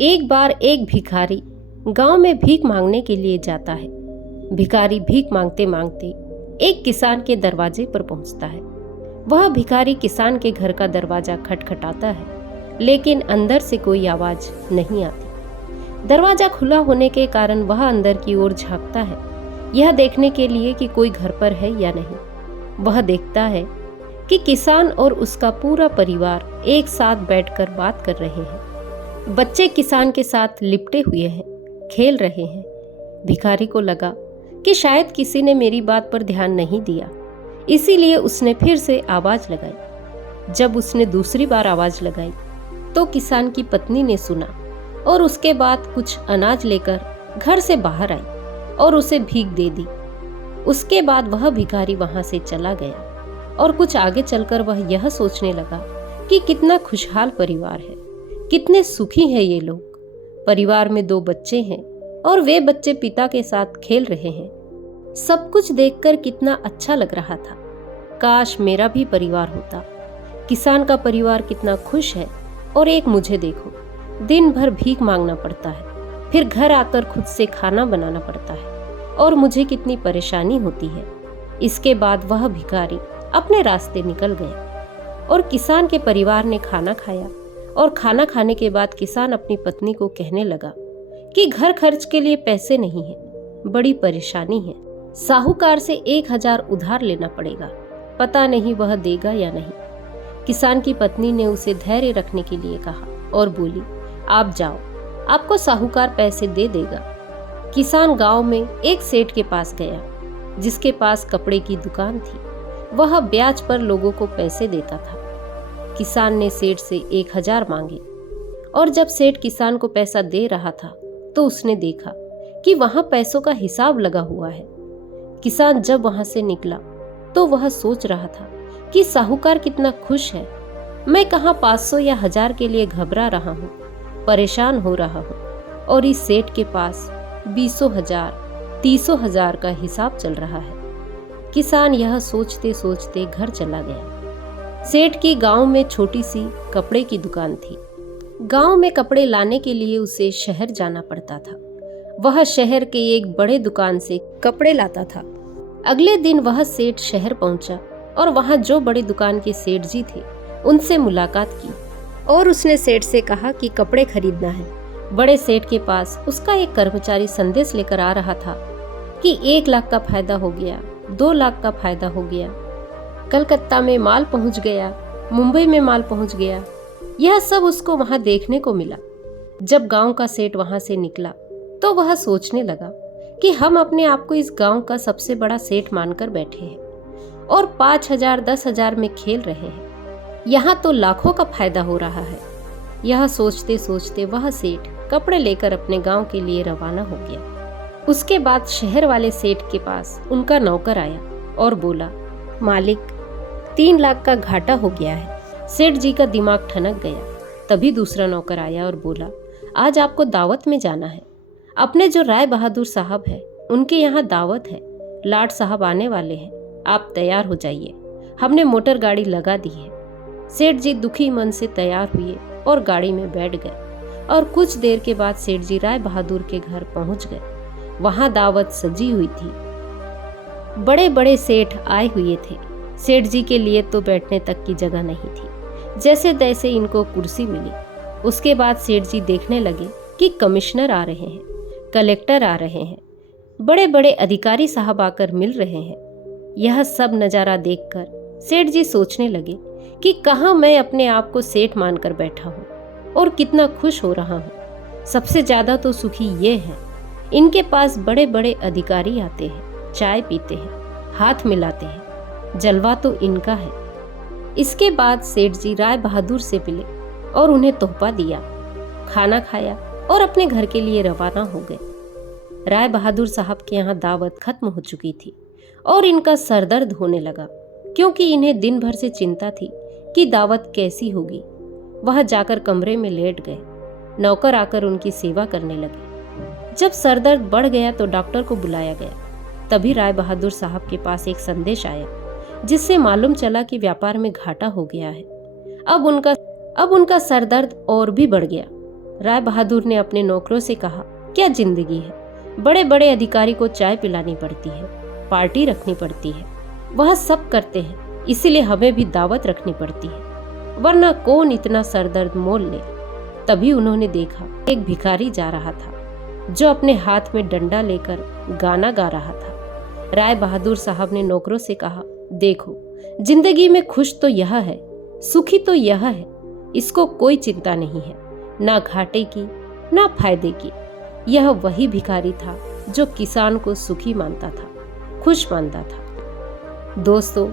एक बार एक भिखारी गांव में भीख मांगने के लिए जाता है। भिखारी भीख मांगते मांगते एक किसान के दरवाजे पर पहुंचता है। वह भिखारी किसान के घर का दरवाजा खटखटाता है, लेकिन अंदर से कोई आवाज नहीं आती। दरवाजा खुला होने के कारण वह अंदर की ओर झांकता है, यह देखने के लिए कि कोई घर पर है या नहीं। वह देखता है कि किसान और उसका पूरा परिवार एक साथ बैठकर बात कर रहे हैं। बच्चे किसान के साथ लिपटे हुए हैं, खेल रहे हैं। भिखारी को लगा कि शायद किसी ने मेरी बात पर ध्यान नहीं दिया, इसीलिए उसने फिर से आवाज लगाई। जब उसने दूसरी बार आवाज लगाई तो किसान की पत्नी ने सुना और उसके बाद कुछ अनाज लेकर घर से बाहर आई और उसे भीख दे दी। उसके बाद वह भिखारी वहां से चला गया और कुछ आगे चलकर वह यह सोचने लगा कि कितना खुशहाल परिवार है, कितने सुखी हैं ये लोग। परिवार में 2 बच्चे हैं और वे बच्चे पिता के साथ खेल रहे हैं। सब कुछ देखकर कितना अच्छा लग रहा था। काश मेरा भी परिवार होता। किसान का परिवार कितना खुश है और एक मुझे देखो, दिन भर भीख मांगना पड़ता है, फिर घर आकर खुद से खाना बनाना पड़ता है और मुझे कितनी परेशानी होती है। इसके बाद वह भिखारी अपने रास्ते निकल गया और किसान के परिवार ने खाना खाया। और खाना खाने के बाद किसान अपनी पत्नी को कहने लगा कि घर खर्च के लिए पैसे नहीं है, बड़ी परेशानी है। साहूकार से 1000 उधार लेना पड़ेगा, पता नहीं वह देगा या नहीं। किसान की पत्नी ने उसे धैर्य रखने के लिए कहा और बोली, आप जाओ, आपको साहूकार पैसे दे देगा। किसान गांव में एक सेठ के पास गया, जिसके पास कपड़े की दुकान थी। वह ब्याज पर लोगों को पैसे देता था। किसान ने सेठ से 1000 मांगे और जब सेठ किसान को पैसा दे रहा था तो उसने देखा कि वहां पैसों का हिसाब लगा हुआ है। किसान जब वहां से निकला तो वह सोच रहा था कि साहूकार कितना खुश है। मैं कहां 500 या 1000 के लिए घबरा रहा हूं, परेशान हो रहा हूं, और इस सेठ के पास 20,000 30,000 का हिसाब चल रहा है। किसान यह सोचते सोचते घर चला गया। सेठ की गांव में छोटी सी कपड़े की दुकान थी। गांव में कपड़े लाने के लिए उसे शहर जाना पड़ता था। वह शहर के एक बड़े दुकान से कपड़े लाता था। अगले दिन वह सेठ शहर पहुंचा और वहां जो बड़ी दुकान के सेठ जी थे उनसे मुलाकात की और उसने सेठ से कहा कि कपड़े खरीदना है। बड़े सेठ के पास उसका एक कर्मचारी संदेश लेकर आ रहा था कि 1 लाख का फायदा हो गया, 2 लाख का फायदा हो गया, कलकत्ता में माल पहुंच गया, मुंबई में माल पहुंच गया। यह सब उसको वहां देखने को मिला। जब गांव का सेठ वहां से निकला तो वह सोचने लगा कि हम अपने आप को इस गांव का सबसे बड़ा सेठ मानकर बैठे हैं और 5,000 10,000 में खेल रहे हैं। यहाँ तो लाखों का फायदा हो रहा है। यह सोचते सोचते वह सेठ कपड़े लेकर अपने गांव के लिए रवाना हो गया। उसके बाद शहर वाले सेठ के पास उनका नौकर आया और बोला, मालिक, 3 लाख का घाटा हो गया है। सेठ जी का दिमाग ठनक गया। तभी दूसरा नौकर आया और बोला, आज आपको दावत में जाना है। अपने जो राय बहादुर साहब है उनके यहाँ दावत है। लाट साहब आने वाले हैं, आप तैयार हो जाइए, हमने मोटर गाड़ी लगा दी है। सेठ जी दुखी मन से तैयार हुए और गाड़ी में बैठ गए और कुछ देर के बाद सेठ जी राय बहादुर के घर पहुंच गए। वहां दावत सजी हुई थी। बड़े बड़े सेठ आए हुए थे। सेठ जी के लिए तो बैठने तक की जगह नहीं थी। जैसे तैसे इनको कुर्सी मिली। उसके बाद सेठ जी देखने लगे कि कमिश्नर आ रहे हैं, कलेक्टर आ रहे हैं, बड़े बड़े अधिकारी साहब आकर मिल रहे हैं। यह सब नज़ारा देखकर सेठ जी सोचने लगे कि कहाँ मैं अपने आप को सेठ मानकर बैठा हूँ और कितना खुश हो रहा हूँ। सबसे ज़्यादा तो सुखी ये है, इनके पास बड़े बड़े अधिकारी आते हैं, चाय पीते हैं, हाथ मिलाते हैं, जलवा तो इनका है। इसके बाद सेठ जी राय बहादुर से मिले और उन्हें तोहफा दिया, खाना खाया और अपने घर के लिए रवाना हो गए। राय बहादुर साहब के यहाँ दावत खत्म हो चुकी थी और इनका सरदर्द होने लगा, क्योंकि इन्हें दिन भर से चिंता थी कि दावत कैसी होगी। वह जाकर कमरे में लेट गए। नौकर आकर उनकी सेवा करने लगे। जब सरदर्द बढ़ गया तो डॉक्टर को बुलाया गया। तभी राय बहादुर साहब के पास एक संदेश आया, जिससे मालूम चला कि व्यापार में घाटा हो गया है। अब उनका सरदर्द और भी बढ़ गया। राय बहादुर ने अपने नौकरों से कहा, क्या जिंदगी है, बड़े बड़े अधिकारी को चाय पिलानी पड़ती है, पार्टी रखनी पड़ती है, वह सब करते हैं, इसीलिए हमें भी दावत रखनी पड़ती है, वरना कौन इतना सरदर्द मोल ले। तभी उन्होंने देखा एक भिखारी जा रहा था जो अपने हाथ में डंडा लेकर गाना गा रहा था। राय बहादुर साहब ने नौकरों से कहा, देखो जिंदगी में खुश तो यह है, सुखी तो यह है, इसको कोई चिंता नहीं है, ना घाटे की ना फायदे की। यह वही भिखारी था जो किसान को सुखी मानता था, खुश मानता था। दोस्तों,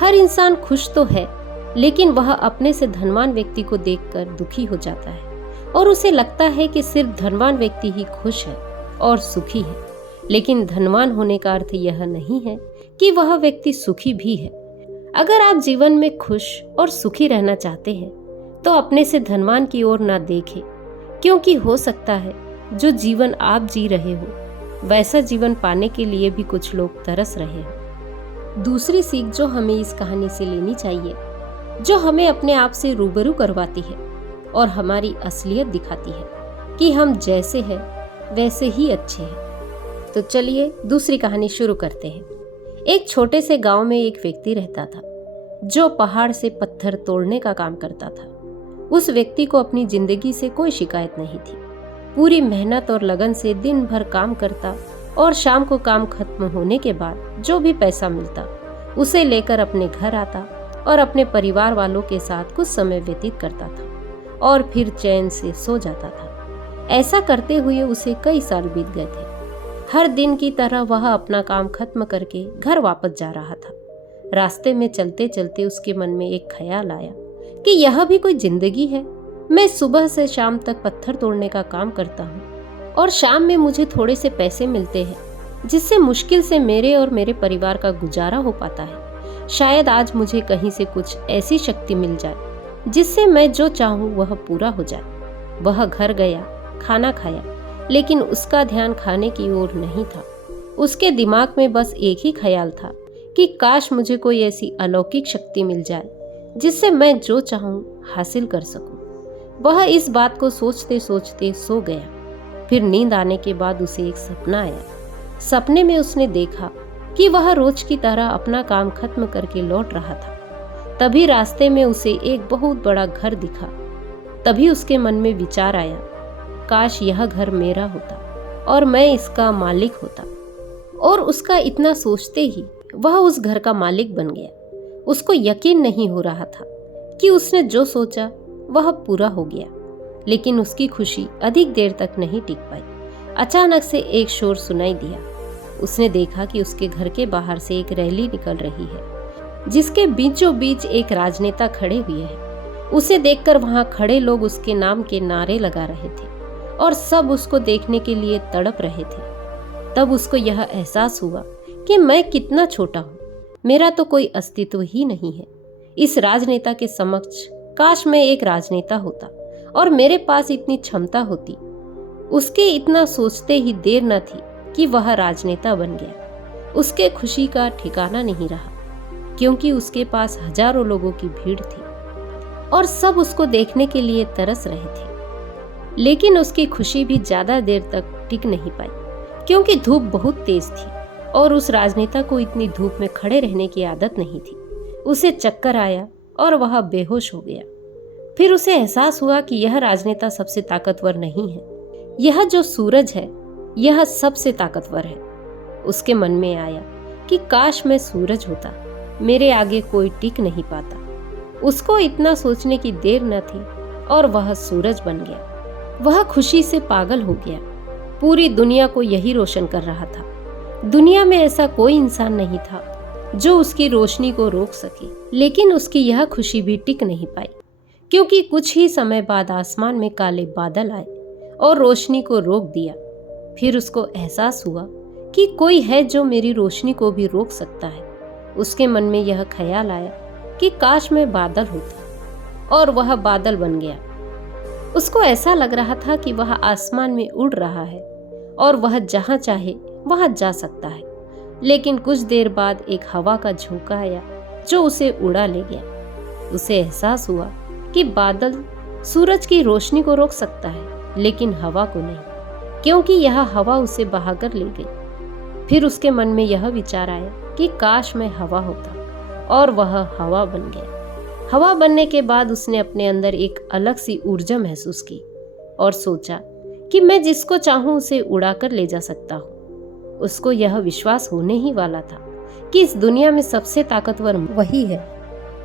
हर इंसान खुश तो है, लेकिन वह अपने से धनवान व्यक्ति को देखकर दुखी हो जाता है और उसे लगता है कि सिर्फ धनवान व्यक्ति ही खुश है और सुखी है। लेकिन धनवान होने का अर्थ यह नहीं है कि वह व्यक्ति सुखी भी है। अगर आप जीवन में खुश और सुखी रहना चाहते हैं तो अपने से धनवान की ओर ना देखें, क्योंकि हो सकता है जो जीवन आप जी रहे हो वैसा जीवन पाने के लिए भी कुछ लोग तरस रहे हो। दूसरी सीख जो हमें इस कहानी से लेनी चाहिए, जो हमें अपने आप से रूबरू करवाती है और हमारी असलियत दिखाती है कि हम जैसे हैं वैसे ही अच्छे हैं। तो चलिए दूसरी कहानी शुरू करते हैं। एक छोटे से गांव में एक व्यक्ति रहता था जो पहाड़ से पत्थर तोड़ने का काम करता था। उस व्यक्ति को अपनी जिंदगी से कोई शिकायत नहीं थी। पूरी मेहनत और लगन से दिन भर काम करता और शाम को काम खत्म होने के बाद जो भी पैसा मिलता उसे लेकर अपने घर आता और अपने परिवार वालों के साथ कुछ समय व्यतीत करता था और फिर चैन से सो जाता था। ऐसा करते हुए उसे कई साल बीत गए थे। हर दिन की तरह वह अपना काम खत्म करके घर वापस जा रहा था। रास्ते में चलते चलते उसके मन में एक ख्याल आया कि यह भी कोई जिंदगी है। मैं सुबह से शाम तक पत्थर तोड़ने का काम करता हूँ और शाम में मुझे थोड़े से पैसे मिलते हैं, जिससे मुश्किल से मेरे और मेरे परिवार का गुजारा हो पाता है। शायद आज मुझे कहीं से कुछ ऐसी शक्ति मिल जाए जिससे मैं जो चाहूँ वह पूरा हो जाए। वह घर गया, खाना खाया, लेकिन उसका ध्यान खाने की ओर नहीं था। उसके दिमाग में बस एक ही ख्याल था कि काश मुझे कोई ऐसी अलौकिक शक्ति मिल जाए जिससे मैं जो चाहूँ हासिल कर सकूं। वह इस बात को सोचते सोचते सो गया। फिर नींद आने के बाद उसे एक सपना आया। सपने में उसने देखा कि वह रोज की तरह अपना काम खत्म करके लौट रहा था। तभी रास्ते में उसे एक बहुत बड़ा घर दिखा। तभी उसके मन में विचार आया, काश यह घर मेरा होता और मैं इसका मालिक होता। और उसका इतना सोचते ही वह उस घर का मालिक बन गया। उसको यकीन नहीं हो रहा था कि उसने जो सोचा वह पूरा हो गया, लेकिन उसकी खुशी अधिक देर तक नहीं टिक पाई। अचानक से एक शोर सुनाई दिया। उसने देखा कि उसके घर के बाहर से एक रैली निकल रही है, जिसके बीचों बीच एक राजनेता खड़े हुए हैं। उसे देखकर वहां खड़े लोग उसके नाम के नारे लगा रहे थे और सब उसको देखने के लिए तड़प रहे थे। तब उसको यह एहसास हुआ कि मैं कितना छोटा हूँ, मेरा तो कोई अस्तित्व ही नहीं है। इस राजनेता के समक्ष काश मैं एक राजनेता होता और मेरे पास इतनी क्षमता होती। उसके इतना सोचते ही देर न थी कि वह राजनेता बन गया। उसके खुशी का ठिकाना नहीं रहा, क्योंकि उसके पास हजारों लोगों की भीड़ थी और सब उसको देखने के लिए तरस रहे थे। लेकिन उसकी खुशी भी ज्यादा देर तक टिक नहीं पाई, क्योंकि धूप बहुत तेज थी और उस राजनेता को इतनी धूप में खड़े रहने की आदत नहीं थी। उसे चक्कर आया और वह बेहोश हो गया। फिर उसे एहसास हुआ कि यह राजनेता सबसे ताकतवर नहीं है, यह जो सूरज है यह सबसे ताकतवर है। उसके मन में आया कि काश मैं सूरज होता, मेरे आगे कोई टिक नहीं पाता। उसको इतना सोचने की देर न थी और वह सूरज बन गया। वह खुशी से पागल हो गया। पूरी दुनिया को यही रोशन कर रहा था। दुनिया में ऐसा कोई इंसान नहीं था जो उसकी रोशनी को रोक सके। लेकिन उसकी यह खुशी भी टिक नहीं पाई, क्योंकि कुछ ही समय बाद आसमान में काले बादल आए और रोशनी को रोक दिया। फिर उसको एहसास हुआ कि कोई है जो मेरी रोशनी को भी रोक सकता है। उसके मन में यह ख्याल आया कि काश मैं बादल होता, और वह बादल बन गया। उसको ऐसा लग रहा था कि वह आसमान में उड़ रहा है और वह जहां चाहे वहां जा सकता है। लेकिन कुछ देर बाद एक हवा का झोंका आया जो उसे उड़ा ले गया। उसे एहसास हुआ कि बादल सूरज की रोशनी को रोक सकता है, लेकिन हवा को नहीं, क्योंकि यह हवा उसे बहाकर ले गई। फिर उसके मन में यह विचार आया कि काश मैं हवा होता, और वह हवा बन गया। हवा बनने के बाद उसने अपने अंदर एक अलग सी ऊर्जा महसूस की और सोचा कि मैं जिसको चाहूं उसे उड़ाकर ले जा सकता हूं। उसको यह विश्वास होने ही वाला था कि इस दुनिया में सबसे ताकतवर वही है।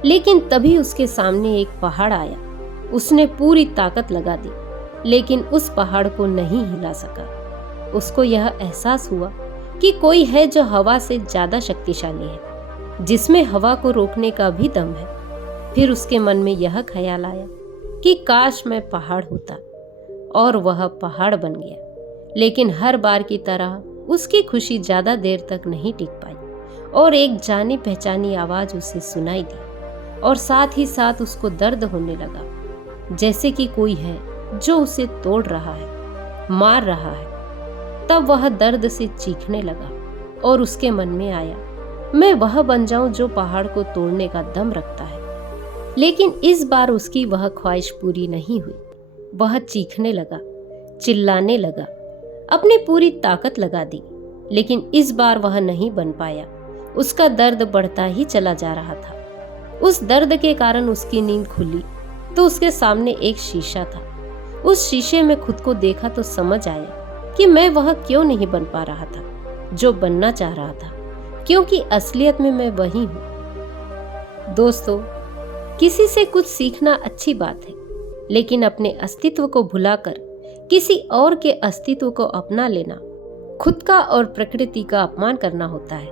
लेकिन तभी उसके सामने एक पहाड़ आया। उसने पूरी ताकत लगा दी, लेकिन उस पहाड़ को नहीं हिला सका। उसको यह एहसास हुआ कि कोई है जो हवा से ज्यादा शक्तिशाली है, जिसमें हवा को रोकने का भी दम है। फिर उसके मन में यह ख्याल आया कि काश मैं पहाड़ होता, और वह पहाड़ बन गया। लेकिन हर बार की तरह उसकी खुशी ज्यादा देर तक नहीं टिक पाई, और एक जानी पहचानी आवाज उसे सुनाई दी, और साथ ही साथ उसको दर्द होने लगा, जैसे कि कोई है जो उसे तोड़ रहा है, मार रहा है। तब वह दर्द से चीखने लगा, और उसके मन में आया, मैं वह बन जाऊं जो पहाड़ को तोड़ने का दम रखता है। लेकिन इस बार उसकी वह ख्वाहिश पूरी नहीं हुई। वह चीखने लगा, चिल्लाने लगा, अपनी पूरी ताकत लगा दी, लेकिन इस बार वह नहीं बन पाया। उसका दर्द बढ़ता ही चला जा रहा था। उस दर्द के कारण उसकी नींद खुली तो उसके सामने एक शीशा था। उस शीशे में खुद को देखा तो समझ आया कि मैं वह क्यों नहीं बन पा रहा था जो बनना चाह रहा था, क्योंकि असलियत में मैं वही हूं। दोस्तों, किसी से कुछ सीखना अच्छी बात है, लेकिन अपने अस्तित्व को भुलाकर किसी और के अस्तित्व को अपना लेना खुद का और प्रकृति का अपमान करना होता है,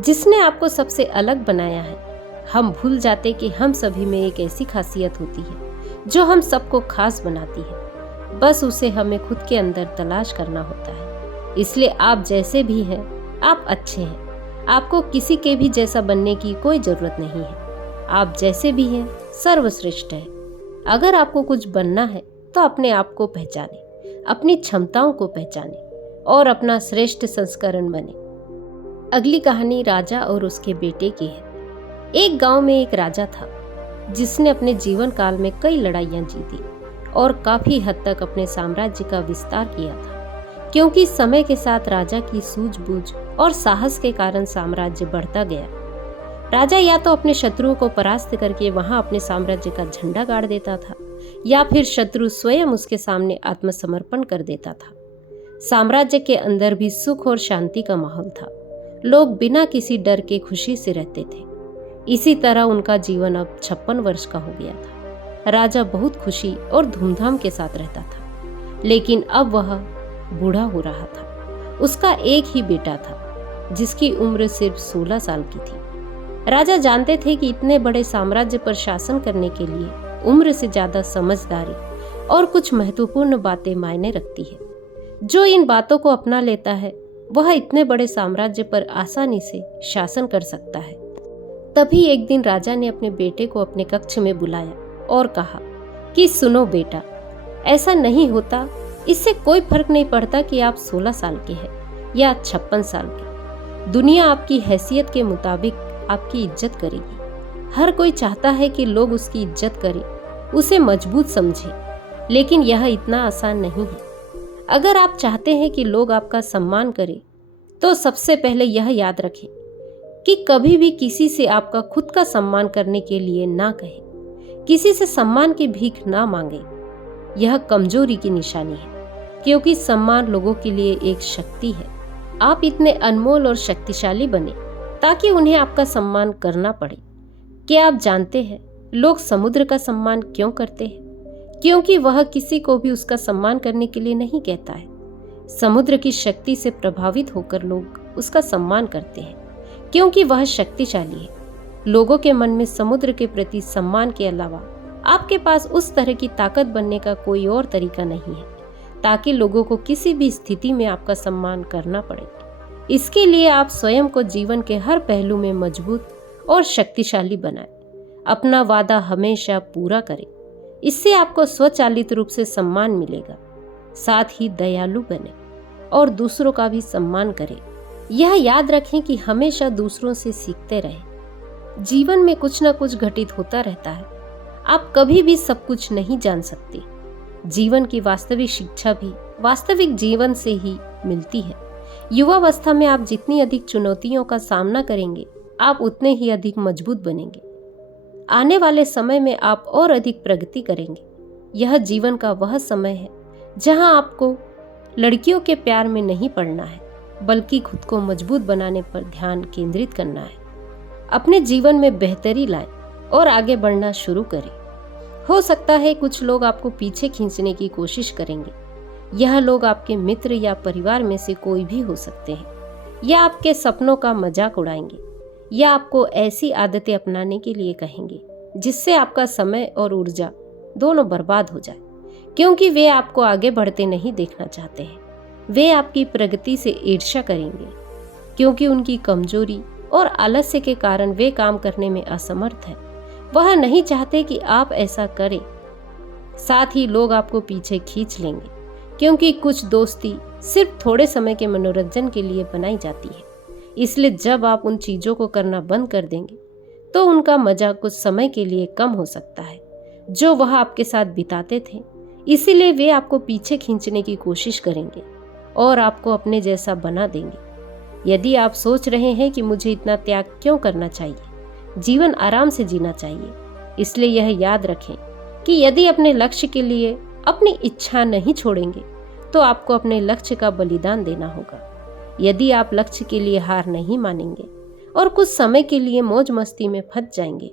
जिसने आपको सबसे अलग बनाया है। हम भूल जाते कि हम सभी में एक ऐसी खासियत होती है जो हम सबको खास बनाती है। बस उसे हमें खुद के अंदर तलाश करना होता है। इसलिए आप जैसे भी हैं, आप अच्छे हैं। आपको किसी के भी जैसा बनने की कोई जरूरत नहीं है। आप जैसे भी हैं, सर्वश्रेष्ठ है। अगर आपको कुछ बनना है तो अपने आप को पहचाने, अपनी क्षमताओं को पहचाने और अपना श्रेष्ठ संस्करण बने। अगली कहानी राजा और उसके बेटे की है। एक गांव में एक राजा था जिसने अपने जीवन काल में कई लड़ाइयां जीती और काफी हद तक अपने साम्राज्य का विस्तार किया था, क्योंकि समय के साथ राजा की सूझबूझ और साहस के कारण साम्राज्य बढ़ता गया। राजा या तो अपने शत्रुओं को परास्त करके वहां अपने साम्राज्य का झंडा गाड़ देता था, या फिर शत्रु स्वयं उसके सामने आत्मसमर्पण कर देता था। साम्राज्य के अंदर भी सुख और शांति का माहौल था। लोग बिना किसी डर के खुशी से रहते थे। इसी तरह उनका जीवन अब 56 वर्ष का हो गया था। राजा बहुत खुशी और धूमधाम के साथ रहता था, लेकिन अब वह बूढ़ा हो रहा था। उसका एक ही बेटा था जिसकी उम्र सिर्फ 16 साल की थी। राजा जानते थे कि इतने बड़े साम्राज्य पर शासन करने के लिए उम्र से ज्यादा समझदारी और कुछ महत्वपूर्ण बातें मायने रखती है। जो इन बातों को अपना लेता है वह इतने बड़े साम्राज्य पर आसानी से शासन कर सकता है। तभी एक दिन राजा ने अपने बेटे को अपने कक्ष में बुलाया और कहा कि सुनो बेटा, ऐसा नहीं होता, इससे कोई फर्क नहीं पड़ता कि आप 16 साल के हैं या 56 साल के। दुनिया आपकी हैसियत के मुताबिक आपकी इज्जत करेगी। हर कोई चाहता है कि लोग उसकी इज्जत करें, उसे मजबूत समझें, लेकिन यह इतना आसान नहीं है। अगर आप चाहते हैं कि लोग आपका सम्मान करें, तो सबसे पहले यह याद रखें कि कभी भी किसी से आपका खुद का सम्मान करने के लिए ना कहें। किसी से सम्मान की भीख ना मांगे। यह कमजोरी की निशानी है, क्योंकि सम्मान लोगों के लिए एक शक्ति है। आप इतने अनमोल और शक्तिशाली बने ताकि उन्हें आपका सम्मान करना पड़े। क्या आप जानते हैं लोग समुद्र का सम्मान क्यों करते हैं? क्योंकि वह किसी को भी उसका सम्मान करने के लिए नहीं कहता है। समुद्र की शक्ति से प्रभावित होकर लोग उसका सम्मान करते हैं, क्योंकि वह शक्तिशाली है। लोगों के मन में समुद्र के प्रति सम्मान के अलावा आपके पास उस तरह की ताकत बनने का कोई और तरीका नहीं है, ताकि लोगों को किसी भी स्थिति में आपका सम्मान करना पड़े। इसके लिए आप स्वयं को जीवन के हर पहलू में मजबूत और शक्तिशाली बनाएं। अपना वादा हमेशा पूरा करें। इससे आपको स्वचालित रूप से सम्मान मिलेगा। साथ ही दयालु बने और दूसरों का भी सम्मान करें। यह याद रखें कि हमेशा दूसरों से सीखते रहें। जीवन में कुछ न कुछ घटित होता रहता है। आप कभी भी सब कुछ नहीं जान सकते। जीवन की वास्तविक शिक्षा भी वास्तविक जीवन से ही मिलती है। युवावस्था में आप जितनी अधिक चुनौतियों का सामना करेंगे, आप उतने ही अधिक मजबूत बनेंगे। आने वाले समय में आप और अधिक प्रगति करेंगे। यह जीवन का वह समय है जहां आपको लड़कियों के प्यार में नहीं पड़ना है, बल्कि खुद को मजबूत बनाने पर ध्यान केंद्रित करना है। अपने जीवन में बेहतरी लाएं और आगे बढ़ना शुरू करें। हो सकता है कुछ लोग आपको पीछे खींचने की कोशिश करेंगे। यह लोग आपके मित्र या परिवार में से कोई भी हो सकते हैं, या आपके सपनों का मजाक उड़ाएंगे, या आपको ऐसी आदतें अपनाने के लिए कहेंगे जिससे आपका समय और ऊर्जा दोनों बर्बाद हो जाए, क्योंकि वे आपको आगे बढ़ते नहीं देखना चाहते हैं। वे आपकी प्रगति से ईर्ष्या करेंगे, क्योंकि उनकी कमजोरी और आलस्य के कारण वे काम करने में असमर्थ हैं। वह नहीं चाहते कि आप ऐसा करें। साथ ही लोग आपको पीछे खींच लेंगे, क्योंकि कुछ दोस्ती सिर्फ थोड़े समय के मनोरंजन के लिए बनाई जाती है। इसलिए जब आप उन चीजों को करना बंद कर देंगे तो उनका मजा कुछ समय के लिए कम हो सकता है जो वह आपके साथ बिताते थे। इसीलिए वे आपको पीछे खींचने की कोशिश करेंगे और आपको अपने जैसा बना देंगे। यदि आप सोच रहे हैं कि मुझे इतना त्याग क्यों करना चाहिए, जीवन आराम से जीना चाहिए, इसलिए यह याद रखें कि यदि अपने लक्ष्य के लिए अपनी इच्छा नहीं छोड़ेंगे तो आपको अपने लक्ष्य का बलिदान देना होगा। यदि आप लक्ष्य के लिए हार नहीं मानेंगे और कुछ समय के लिए मौज मस्ती में फंस जाएंगे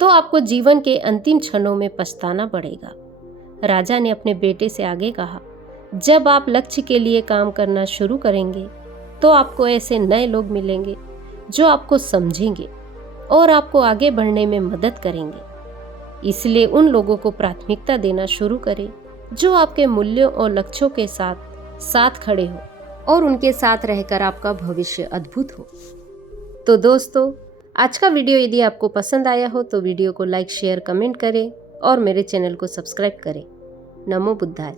तो आपको जीवन के अंतिम क्षणों में पछताना पड़ेगा। राजा ने अपने बेटे से आगे कहा, जब आप लक्ष्य के लिए काम करना शुरू करेंगे तो आपको ऐसे नए लोग मिलेंगे जो आपको समझेंगे और आपको आगे बढ़ने में मदद करेंगे। इसलिए उन लोगों को प्राथमिकता देना शुरू करें जो आपके मूल्यों और लक्ष्यों के साथ खड़े हो और उनके साथ रहकर आपका भविष्य अद्भुत हो। तो दोस्तों, आज का वीडियो यदि आपको पसंद आया हो तो वीडियो को लाइक, शेयर, कमेंट करें और मेरे चैनल को सब्सक्राइब करें। नमो बुद्धाय।